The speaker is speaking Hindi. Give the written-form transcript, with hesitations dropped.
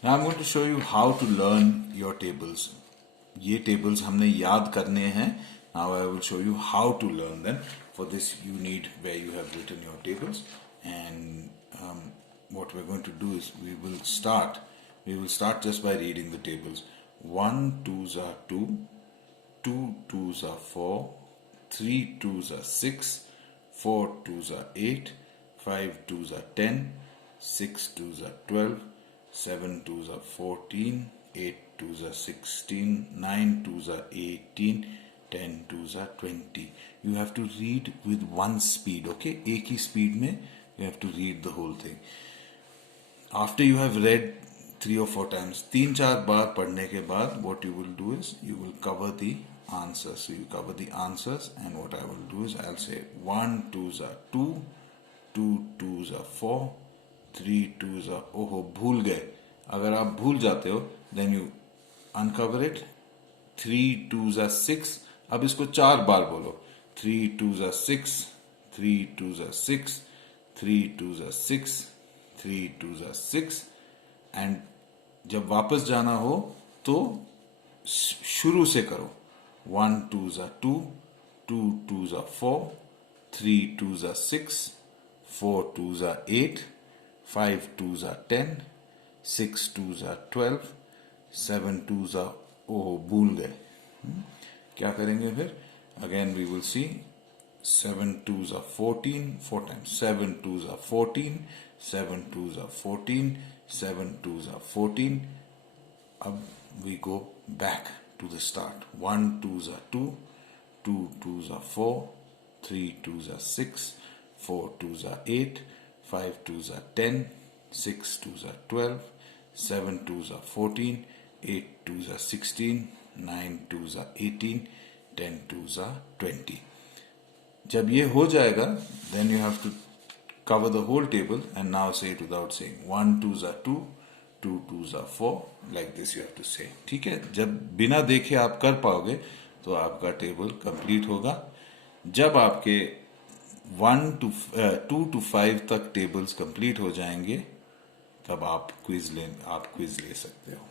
Now I'm going to show you how to learn your tables. ये tables हमने याद करने हैं. Now I will show you how to learn them. For this you need where you have written your tables, and what we're going to do is we will start just by reading the tables. 1 2s are 2, 2 2s are 4, 3 2s are 6, 4 2s are 8, 5 2s are 10, 6 2s are 12, 7 2s are 14, 8 2s are 16, 9 2s are 18, 10 2s are 20. You have to read with one speed, okay? एक ही speed में you have to read the whole thing. After you have read 3 or 4 times, 3-4 बार पढ़ने के बाद what you will do is you will cover the answers. So you cover the answers, and what I will do is I'll say 1 2s are 2, 2 2s are 4, 3 2s are, ओहो भूल गए. अगर आप भूल जाते हो then you uncover it. 3 2s are 6. अब इसको 4 बार बोलो. 3 2s are 6, 3 2s are 6, 3 2s are 6, 3 2s are 6. And जब वापस जाना हो तो शुरू से करो. 1 2s are 2, 2 2s are 4, 3 2s are 6, 4 2s are 8, 5 2s are 10, 6 2s are 12, 7 2s are, ओह भूल गए. क्या करेंगे फिर? Again we will see. 7 2s are 14, 4 times. 7 2s are 14, 7 2s are 14, 7 2s are 14. अब we go back to the start. 1 2s are 2, 2 2s are 4, 3 2s are 6, 4 2s are 8, 5 2s are 10, 6 2s are 12, 7 2s are 14, 8 2s are 16, 9 2s are 18, 10 2s are 20. जब ये हो जाएगा then you have to cover the whole table and now say it without saying. 1 2s are 2, 2 2s are 4, like this you have to say. ठीक है? जब बिना देखे आप कर पाओगे तो आपका टेबल कंप्लीट होगा. जब आपके 2 to 5 तक टेबल्स कंप्लीट हो जाएंगे तब आप क्विज ले सकते हो.